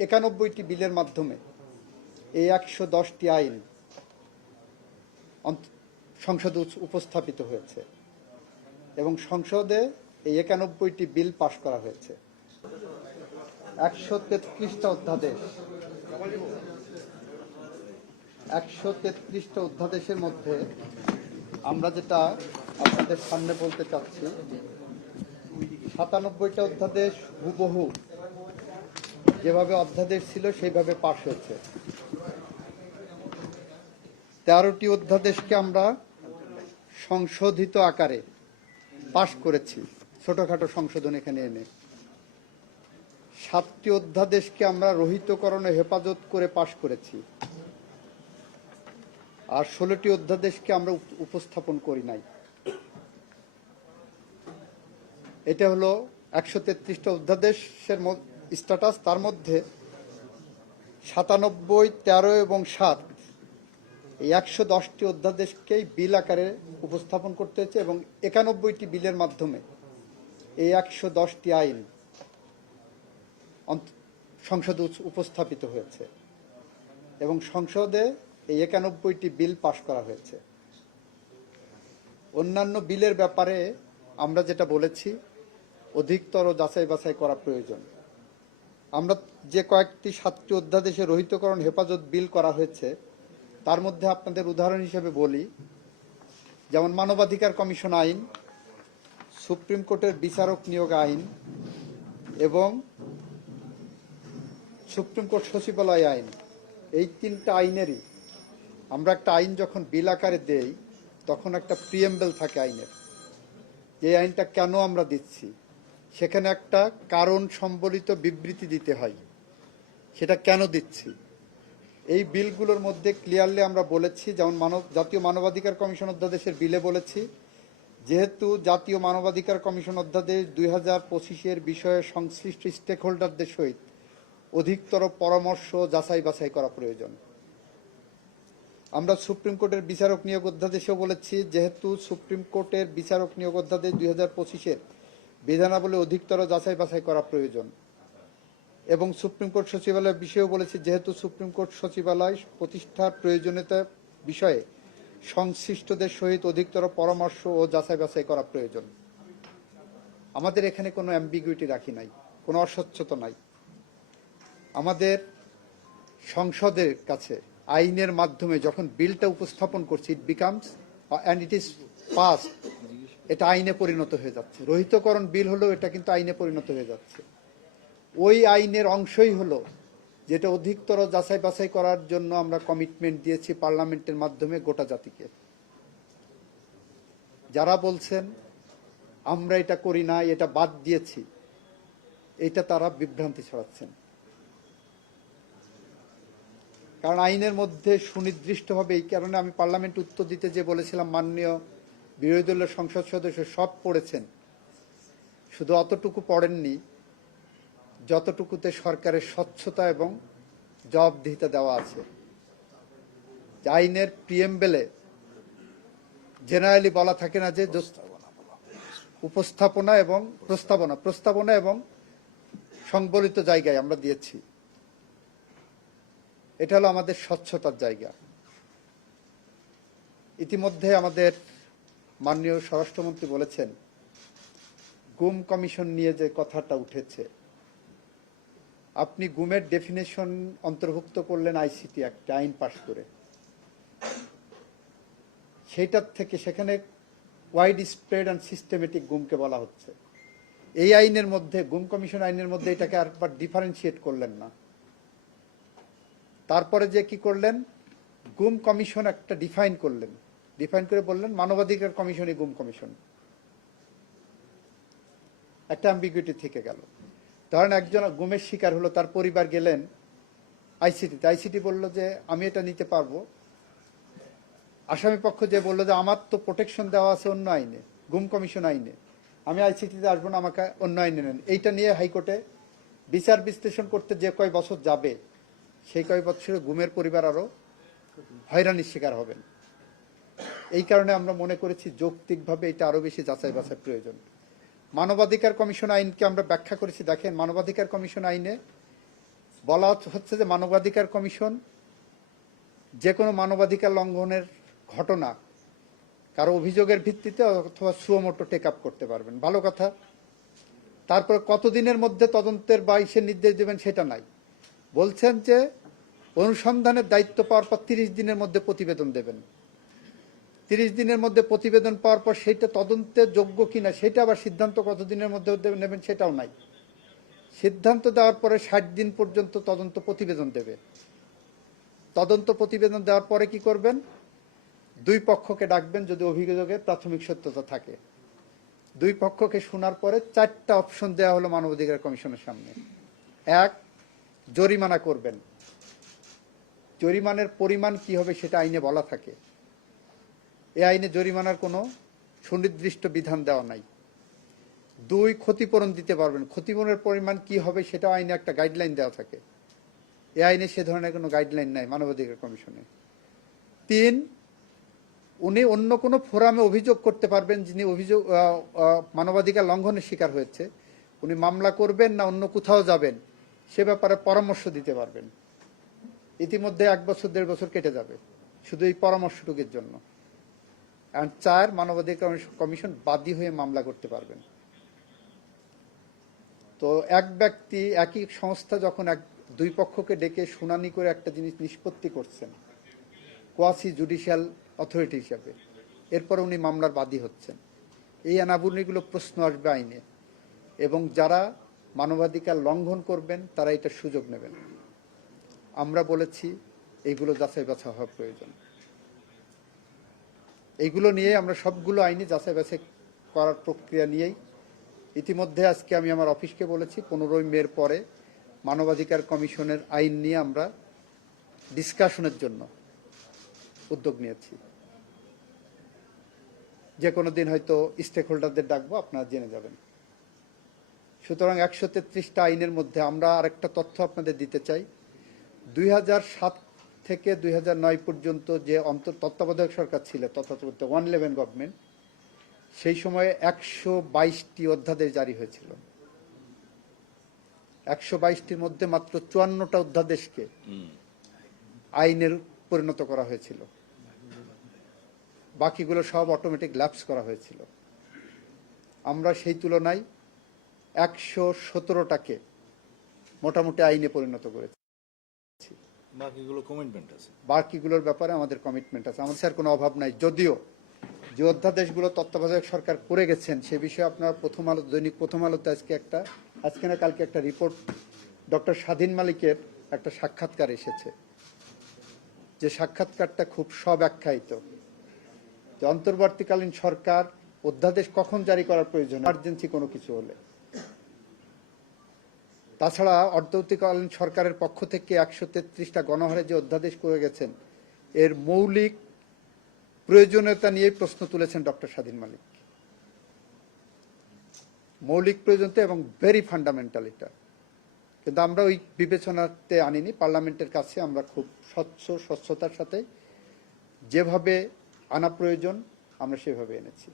91টি বিলের মাধ্যমে এই 110টি আইন সংসদে উপস্থাপিত হয়েছে এবং সংসদে এই 91টি বিল পাশ করা হয়েছে। 133টা অধ্যাদেশ 133টা অধ্যাদেশের মধ্যে আমরা যেটা আপনাদের সামনে বলতে চাচ্ছি, 97টা অধ্যাদেশ হুবহু যেভাবে অধ্যাদেশ ছিল সেইভাবে পাশ হয়েছে। 13টি অধ্যাদেশকে আমরা সংশোধিত আকারে পাশ করেছি, ছোটখাটো সংশোধন এখানে এনে। 7টি অধ্যাদেশকে আমরা রহিতকরণে হেফাজত করে পাশ করেছি, আর 16টি অধ্যাদেশকে আমরা উপস্থাপন করি নাই। এটা হলো 133টা অধ্যাদেশের স্ট্যাটাস। তার মধ্যে 97, 13 এবং 7 এই 110টি অধ্যাদেশকেই বিল আকারে উপস্থাপন করতে হয়েছে এবং 91টি বিলের মাধ্যমে এই 110টি আইন সংসদে উপস্থাপিত হয়েছে এবং সংসদে এই 91টি বিল পাশ করা হয়েছে। অন্যান্য বিলের ব্যাপারে আমরা যেটা বলেছি, অধিকতর যাচাই বাছাই করা প্রয়োজন। আমরা যে কয়েকটি 7টি অধ্যাদেশে রহিতকরণ হেফাজত বিল করা হয়েছে তার মধ্যে আপনাদের উদাহরণ হিসেবে বলি, যেমন মানবাধিকার কমিশন আইন, সুপ্রিম কোর্টের বিচারক নিয়োগ আইন এবং সুপ্রিম কোর্ট সচিবালয় আইন। এই 3টা আইনেরই আমরা একটা আইন যখন বিল আকারে দেই তখন একটা প্রিএম্বল থাকে আইনের, যে আইনটা কেন আমরা দিচ্ছি সেখানে একটা কারণ সম্বলিত বিবৃতি দিতে হয়, সেটা কেন দিচ্ছি। এই বিলগুলোর মধ্যে ক্লিয়ারলি আমরা বলেছি, যেমন জাতীয় মানবাধিকার কমিশন অধ্যাদেশের বিলে বলেছি, যেহেতু জাতীয় মানবাধিকার কমিশন অধ্যাদেশ 2025-এর বিষয়ে সংশ্লিষ্ট স্টেক হোল্ডারদের সহিত অধিকতর পরামর্শ যাচাই বাছাই করা প্রয়োজন। আমরা সুপ্রিম কোর্টের বিচারক নিয়োগ অধ্যাদেশেও বলেছি, যেহেতু সুপ্রিম কোর্টের বিচারক নিয়োগ অধ্যাদেশ 2025-এর বিধানাবলী অধিকতর যাচাই বাছাই করা প্রয়োজন। এবং সুপ্রিম কোর্ট সচিবালয়ের বিষয়েও বলেছি, যেহেতু সুপ্রিম কোর্ট সচিবালয় প্রতিষ্ঠার প্রয়োজনীয়তা বিষয়ে সংশ্লিষ্টদের সহিত অধিকতর পরামর্শ ও যাচাই বাছাই করা প্রয়োজন। আমাদের এখানে কোনো অ্যাম্বিগুইটি রাখি নাই, কোনো অস্বচ্ছতা নাই। আমাদের সংসদের কাছে আইনের মাধ্যমে যখন বিলটা উপস্থাপন করছি, it becomes and it is past, এটা আইনে পরিণত হয়ে যাচ্ছে। রহিতকরণ বিল হলেও এটা কিন্তু আইনে পরিণত হয়ে যাচ্ছে। ওই আইনের অংশই হলো যেটা অধিকতর যাচাই বাছাই করার জন্য আমরা কমিটমেন্ট দিয়েছি পার্লামেন্টের মাধ্যমে গোটা জাতিকে। যারা বলছেন আমরা এটা করি না, এটা বাদ দিয়েছি, এটা তারা বিভ্রান্তি ছড়াচ্ছেন। কারণ আইনের মধ্যে সুনির্দিষ্টভাবে, এই কারণে আমি পার্লামেন্ট উত্তর দিতে যে বলেছিলাম, মাননীয় বিরোধী দলের সংসদ সদস্য সব পড়েছেন, শুধু অতটুকু পড়েননি যতটুকুতে সরকারের স্বচ্ছতা এবং জবাবদিহিতা দেওয়া আছে। আইনের প্রিএম্বলে জেনারেলি বলা থাকে না যে উপস্থাপনা এবং প্রস্তাবনা এবং সংবলিত জায়গায় আমরা দিয়েছি। এটা হলো আমাদের স্বচ্ছতার জায়গা। ইতিমধ্যে আমাদের মাননীয় স্বরাষ্ট্রমন্ত্রী বলেছেন, গুম কমিশন নিয়ে যে কথাটা উঠেছে, আপনি গুমের ডেফিনেশন অন্তর্ভুক্ত করলেন আইসিটি একটা আইন পাশ করে, সেইটার থেকে সেখানে ওয়াইড স্প্রেড অ্যান্ড সিস্টেমেটিক গুমকে বলা হচ্ছে। এই আইনের মধ্যে, গুম কমিশন আইনের মধ্যে এটাকে আরবার ডিফারেন্সিয়েট করলেন না। তারপরে যে কি করলেন, গুম কমিশন একটা ডিফাইন করলেন, ডিফাইন করে বললেন মানবাধিকার কমিশনই গুম কমিশন। একটা অ্যাম্বিগুইটি থেকে গেল। ধরেন একজন গুমের শিকার হলো, তার পরিবার গেলেন আইসিটিতে, আইসিটি বলল যে আমি এটা নিতে পারবো। আসামি পক্ষ যে বললো যে আমার তো প্রোটেকশন দেওয়া আছে অন্য আইনে, গুম কমিশন আইনে, আমি আইসিটিতে আসবো না, আমাকে অন্য আইনে নেন। এইটা নিয়ে হাইকোর্টে বিচার বিশ্লেষণ করতে যে কয় বছর যাবে, সেই কয় বছরে গুমের পরিবার আরো হয়রানির শিকার হবেন। এই কারণে আমরা মনে করেছি যৌক্তিকভাবে এটা আরো বেশি যাচাই বাছাই প্রয়োজন। মানবাধিকার কমিশন আইনকে আমরা ব্যাখ্যা করেছি। দেখেন, মানবাধিকার কমিশন আইনে বলা হচ্ছে যে মানবাধিকার কমিশন যে কোনো মানবাধিকার লঙ্ঘনের ঘটনা কারো অভিযোগের ভিত্তিতে অথবা সুমোটো টেক আপ করতে পারবেন। ভালো কথা। তারপর কতদিনের মধ্যে তদন্তের বা ইসের নির্দেশ দেবেন সেটা নাই। বলছেন যে অনুসন্ধানের দায়িত্ব পাওয়ার পর 30 দিনের মধ্যে প্রতিবেদন দেবেন। 30 দিনের মধ্যে প্রতিবেদন পাওয়ার পর সেইটা তদন্তের যোগ্য কিনা সেটা আবার সিদ্ধান্ত কতদিনের মধ্যে নেবেন সেটাও নাই। সিদ্ধান্ত দেওয়ার পরে 60 দিন পর্যন্ত তদন্ত প্রতিবেদন দেবে। তদন্ত প্রতিবেদন দেওয়ার পরে কি করবেন? দুই পক্ষকে ডাকবেন যদি অভিযোগের প্রাথমিক সত্যতা থাকে। দুই পক্ষকে শোনার পরে 4টা অপশন দেওয়া হলো মানবাধিকার কমিশনের সামনে। এক, জরিমানা করবেন। জরিমানার পরিমাণ কি হবে সেটা আইনে বলা থাকে। এই আইনে জরিমানার কোনো সুনির্দিষ্ট বিধান দেওয়া নাই। 2, ক্ষতিপূরণ দিতে পারবেন। ক্ষতিপূরণের পরিমাণ কি হবে সেটা আইনে একটা গাইডলাইন দেওয়া থাকে। এই আইনে সে ধরনের কোনো গাইডলাইন নাই মানবাধিকার কমিশনে। 3, উনি অন্য কোনো ফোরামে অভিযোগ করতে পারবেন যিনি অভিযোগ মানবাধিকার লঙ্ঘনের শিকার হয়েছে। উনি মামলা করবেন না অন্য কোথাও যাবেন সে ব্যাপারে পরামর্শ দিতে পারবেন। ইতিমধ্যে 1 বছর 1.5 বছর কেটে যাবে শুধু এই পরামর্শটুকুর জন্য। আর 4, মানবাধিকার কমিশন বাদী হয়ে মামলা করতে পারবেন। তো এক ব্যক্তি একই সংস্থা যখন দুই পক্ষকে ডেকে শুনানি করে একটা জিনিস নিষ্পত্তি করছেন কোয়াসি জুডিশিয়াল অথরিটি হিসাবে, এরপর উনি মামলার বাদী হচ্ছেন, এই আনাবুনিগুলো প্রশ্ন আসবে আইনে, এবং যারা মানবাধিকার লঙ্ঘন করবেন তারা এটার সুযোগ নেবেন। আমরা বলেছি এইগুলো যাচাই বাছাই হওয়া প্রয়োজন। এইগুলো নিয়ে আমরা সবগুলো আইনি যাচাই বাছাই করার প্রক্রিয়া নিয়েই ইতিমধ্যে আজকে আমি আমার অফিসকে বলেছি 15 মের পরে মানবাধিকার কমিশনের আইন নিয়ে আমরা ডিসকাশনের জন্য উদ্যোগ নিয়েছি। যে কোনো দিন হয়তো স্টেক হোল্ডারদের ডাকবো, আপনারা জেনে যাবেন। সুতরাং 133টা আইনের মধ্যে আমরা আরেকটা তথ্য আপনাদের দিতে চাই। 2007 থেকে 2009 পর্যন্ত যে তত্ত্বাবধায়ক সরকার ছিল তথাকথিত 111 গভর্নমেন্ট, সেই সময়ে 122টি অধ্যাদেশ জারি হয়েছিল। 122টির মধ্যে মাত্র 54টা অধ্যাদেশকে আইনের পরিণত করা হয়েছিল, বাকিগুলো সব অটোমেটিক ল্যাপস করা হয়েছিল। আমরা সেই তুলনায় 117টাকে মোটামুটি আইনে পরিণত করেছি। বাকিগুলোর ব্যাপারে আমাদের কমিটমেন্ট আছে, আমাদের স্যার কোনো অভাব নাই। যদিও যে অধ্যাদেশগুলো তত্ত্বাবধায়ক সরকার করে গেছেন সে বিষয়ে আপনার দৈনিক প্রথম আলোতে আজকে না কালকে একটা রিপোর্ট ডক্টর স্বাধীন মালিকের একটা সাক্ষাৎকার এসেছে, যে সাক্ষাৎকারটা খুব স্বব্যাখ্যায়িত, যে অন্তর্বর্তীকালীন সরকার অধ্যাদেশ কখন জারি করার প্রয়োজন, ইমার্জেন্সি কোনো কিছু হলে। তাছাড়া অন্তর্বর্তীকালীন সরকারের পক্ষ থেকে 133টা গণহারে যে অধ্যাদেশ করে গেছেন এর মৌলিক প্রয়োজনীয়তা নিয়ে প্রশ্ন তুলেছেন ডক্টর স্বাধীন মালিক। মৌলিক প্রয়োজনীয়তা এবং ভেরি ফান্ডামেন্টাল এটা, কিন্তু আমরা ওই বিবেচনাতে আনিনি। পার্লামেন্টের কাছে আমরা খুব স্বচ্ছতার সাথে যেভাবে আনা প্রয়োজন আমরা সেভাবে এনেছি।